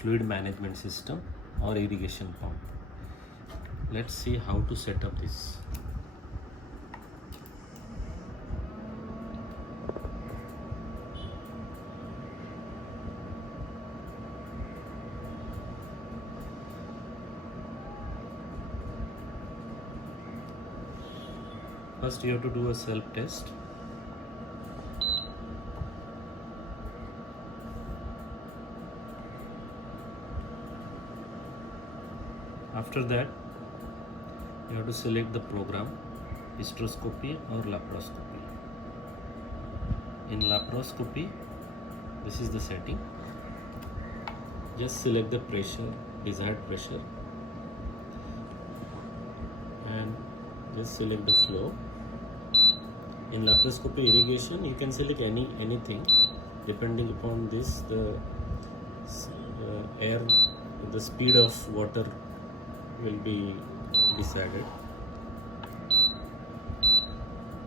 fluid management system or irrigation pump. Let's see how to set up this. First you have to do a self-test. After that, you have to select the program, hysteroscopy or laparoscopy. In laparoscopy, this is the setting. Just select the pressure, desired pressure, and just select the flow. In laparoscopy irrigation, you can select anything depending upon this, the air, the speed of water will be decided.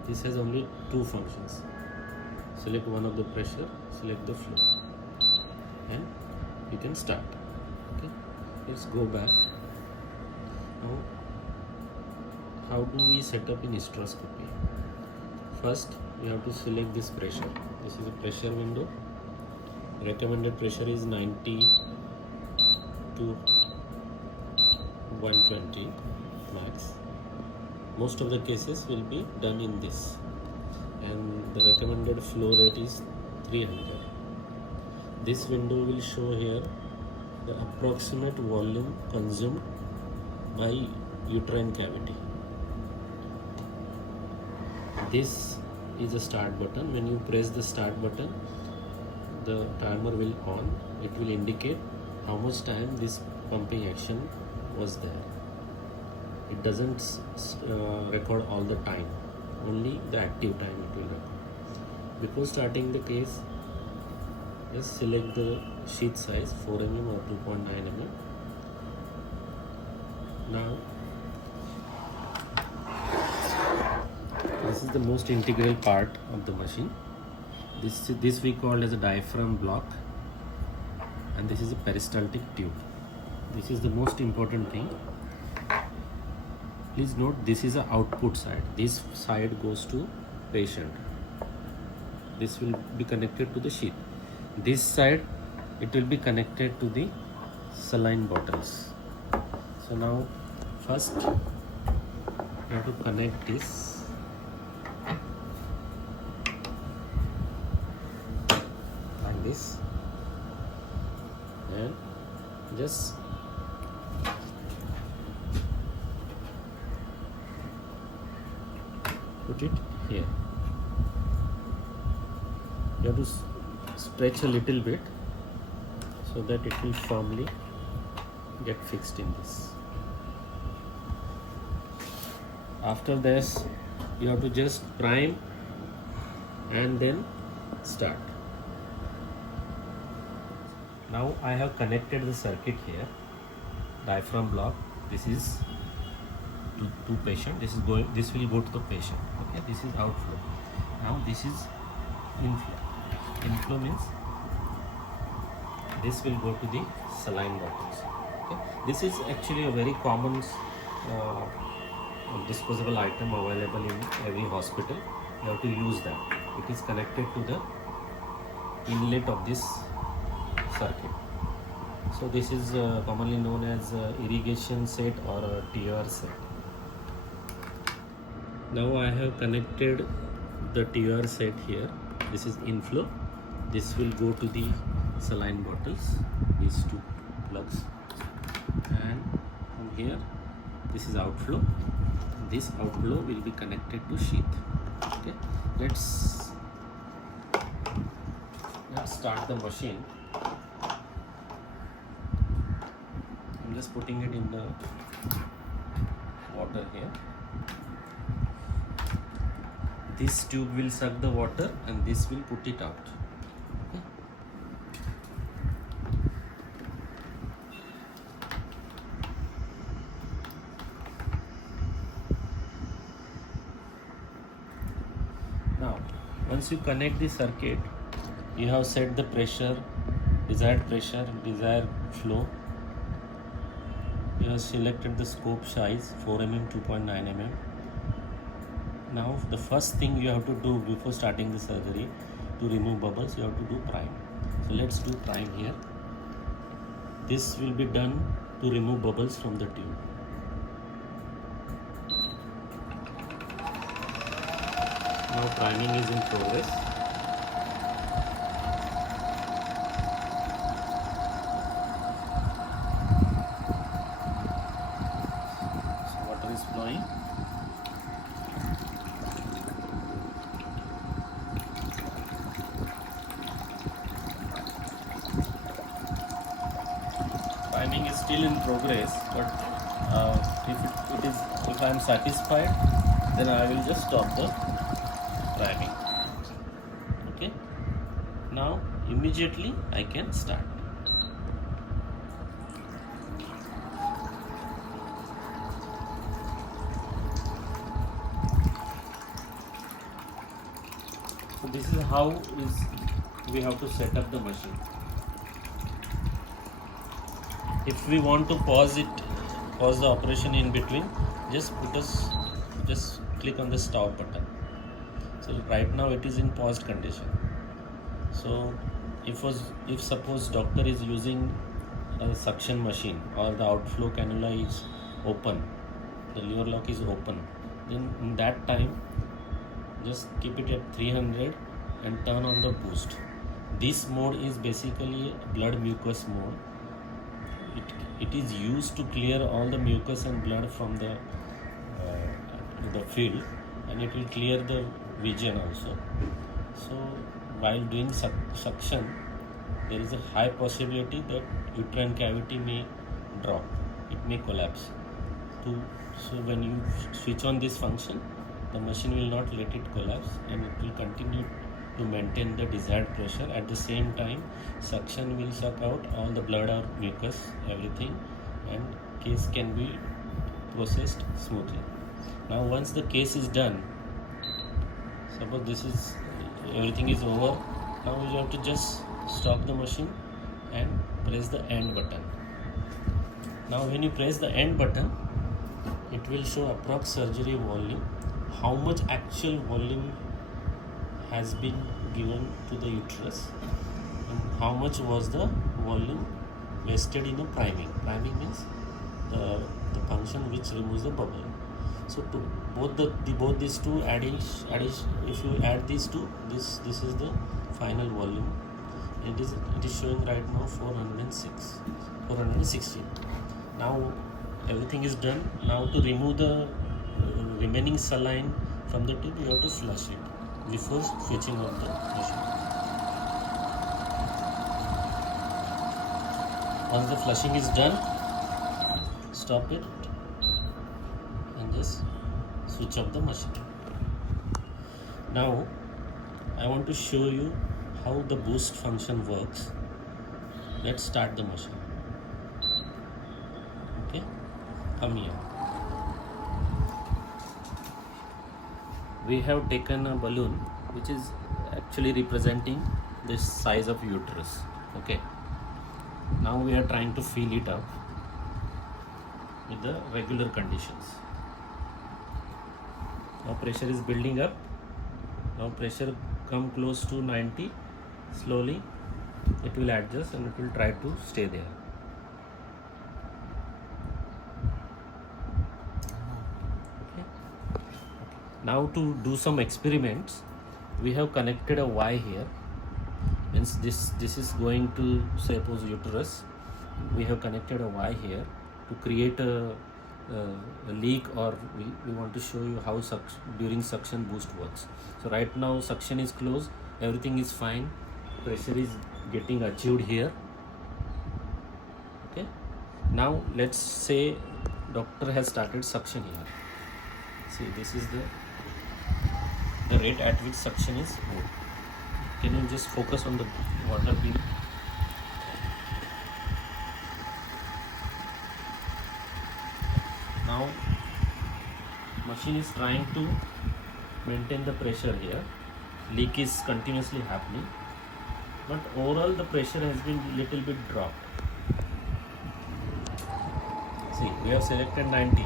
This has only two functions. Select one of the pressure, select the flow, and you can start. Okay, let's go back. Now, how do we set up in hysteroscopy? First, you have to select this pressure. This is a pressure window. Recommended pressure is 90 to 120 max. Most of the cases will be done in this, and the recommended flow rate is 300. This window will show here the approximate volume consumed by uterine cavity. This is a start button. When you press the start button, the timer will on. It will indicate how much time this pumping action was there. It doesn't record all the time, only the active time it will record. Before starting the case, just select the sheath size 4 mm or 2.9 mm. Now, this is the most integral part of the machine. This we call as a diaphragm block, and this is a peristaltic tube. This is the most important thing. Please note, this is the output side. This side goes to patient. This will be connected to the sheath. This side, it will be connected to the saline bottles. So now, first you have to connect this. Like this, and just put it here. You have to stretch a little bit so that it will firmly get fixed in this. After this, you have to just prime and then start. Now I have connected the circuit here. Diaphragm block. This is to patient. This will go to the patient. Okay, this is outflow. Now this is inflow. Inflow means this will go to the saline bottles. Okay, this is actually a very common disposable item available in every hospital. You have to use that. It is connected to the inlet of this circuit. So this is commonly known as irrigation set or a TR set. Now I have connected the TR set here. This is inflow. This will go to the saline bottles, these two plugs, and from here this is outflow. This outflow will be connected to sheath. Okay, let's start the machine. I'm just putting it in the water here. This tube will suck the water and this will put it out. Okay. Now, once you connect the circuit, you have set the pressure desired pressure, desired flow. You have selected the scope size 4 mm, 2.9 mm. Now the first thing you have to do before starting the surgery to remove bubbles, you have to do prime. So let's do prime here. This will be done to remove bubbles from the tube. Now priming is in progress. So water is flowing. Priming is still in progress, but if I am satisfied, then I will just stop the priming. Okay. Now immediately I can start. So this is how we have to set up the machine. If we want to pause the operation in between, just click on the stop button. So right now it is in paused condition. So if suppose doctor is using a suction machine or the outflow cannula is open, the lever lock is open, then in that time just keep it at 300 and turn on the boost. This mode is basically a blood mucus mode. It is used to clear all the mucus and blood from the field, and it will clear the vision also. So while doing suction, there is a high possibility that uterine cavity may drop, it may collapse. So when you switch on this function, the machine will not let it collapse and it will continue to maintain the desired pressure. At the same time, suction will suck out all the blood or mucus, everything, and case can be processed smoothly. Now once the case is done, suppose everything is over, now you have to just stop the machine and press the end button. Now when you press the end button, it will show approx surgery volume, how much actual volume has been given to the uterus and how much was the volume wasted in the priming. Priming means the function which removes the bubble. So to both these two if you add these two, this is the final volume. It is showing right now 416. Now everything is done. Now to remove the remaining saline from the tube, you have to flush it before switching on the machine. Once the flushing is done, stop it and just switch off the machine. Now I want to show you how the boost function works. Let's start the machine. Okay, come here. We have taken a balloon which is actually representing the size of uterus. Okay, now we are trying to fill it up with the regular conditions. Now pressure is building up. Now pressure come close to 90. Slowly it will adjust and it will try to stay there. Now to do some experiments, we have connected a Y here. Means this is going to suppose uterus. We have connected a Y here to create a leak, or we want to show you how during suction boost works. So right now suction is closed, everything is fine, pressure is getting achieved here. Okay, now let's say doctor has started suction here. See, this is the rate at which suction is moved. Can you just focus on the water beam? Now machine is trying to maintain the pressure here. Leak is continuously happening. but overall the pressure has been little bit dropped. See, we have selected 90,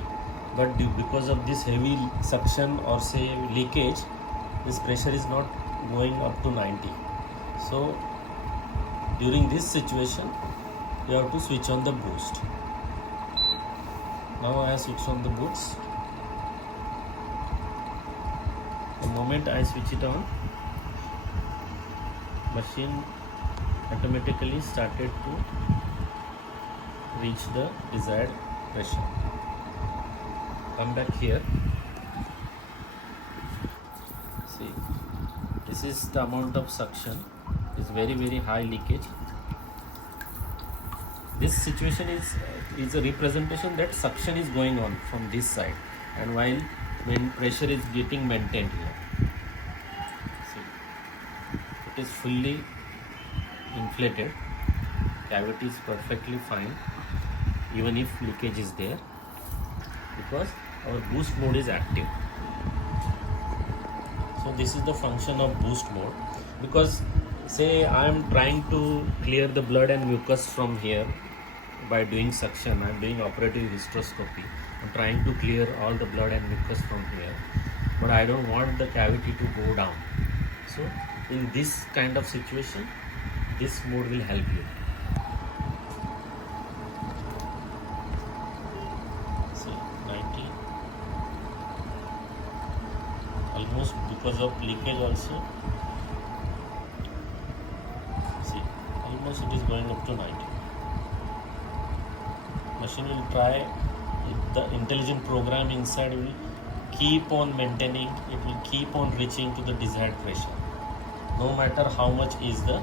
but because of this heavy suction or say leakage, this pressure is not going up to 90. So during this situation, you have to switch on the boost. Now I have switched on the boost. The moment I switch it on, machine automatically started to reach the desired pressure. Come back here. See, this is the amount of suction. It's very high leakage. This situation is a representation that suction is going on from this side, and while when pressure is getting maintained here. See, it is fully inflated. Cavity is perfectly fine, even if leakage is there, because our boost mode is active. So this is the function of boost mode. Because say I am trying to clear the blood and mucus from here by doing suction, I am doing operative hysteroscopy. I am trying to clear all the blood and mucus from here, but I don't want the cavity to go down. So in this kind of situation, this mode will help you. See, 90. Almost because of leakage also. See, almost it is going up to 90. Machine will try, the intelligent program inside will keep on maintaining, it will keep on reaching to the desired pressure, no matter how much is the.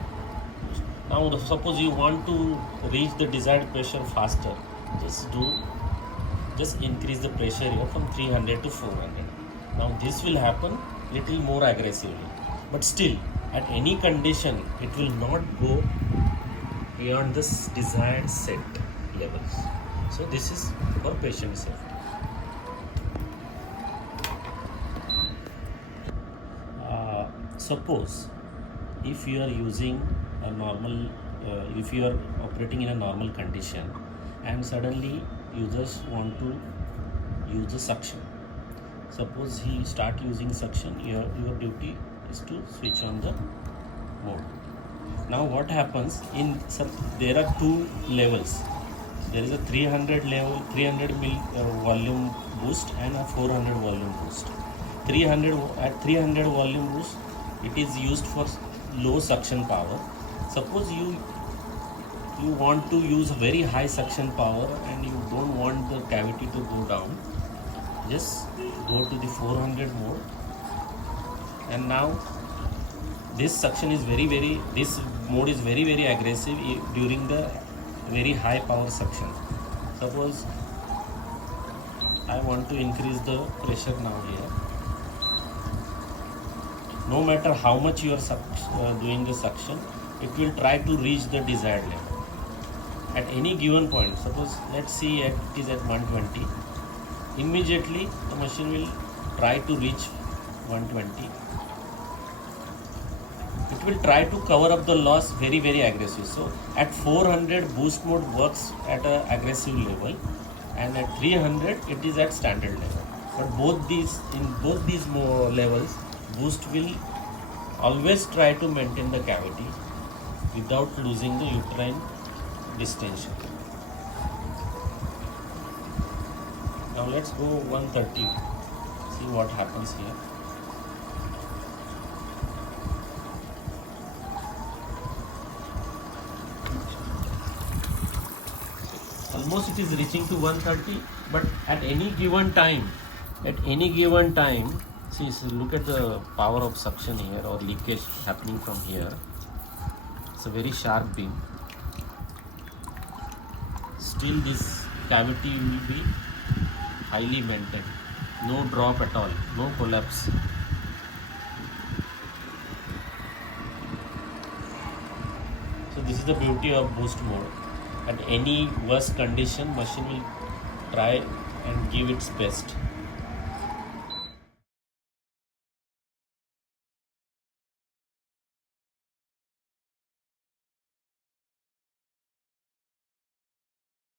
Now suppose you want to reach the desired pressure faster, just increase the pressure here from 300 to 400. Now this will happen little more aggressively, but still at any condition it will not go beyond this desired set levels. So this is for patient safety. Suppose if you are using a normal, if you are operating in a normal condition and suddenly you just want to use the suction. Suppose he start using suction, your duty is to switch on the mode. Now what happens in there are two levels. There is a 300 level, 300 mil volume boost and a 400 volume boost. 300 at 300 volume boost, it is used for low suction power. Suppose you want to use very high suction power and you don't want the cavity to go down, just go to the 400 mode. And now this suction is this mode is very aggressive during the very high power suction. Suppose I want to increase the pressure now here. No matter how much you are doing the suction, it will try to reach the desired level. At any given point, suppose let's see it is at 120, immediately the machine will try to reach 120. It will try to cover up the loss very aggressive. So at 400 boost mode works at an aggressive level, and at 300 it is at standard level. But in both these levels, boost will always try to maintain the cavity without losing the uterine distension. Now let's go 130, see what happens here. Almost it is reaching to 130, but at any given time, see, look at the power of suction here or leakage happening from here. It's a very sharp beam. Still this cavity will be highly maintained. No drop at all, no collapse. So this is the beauty of boost mode. At any worst condition, machine will try and give its best.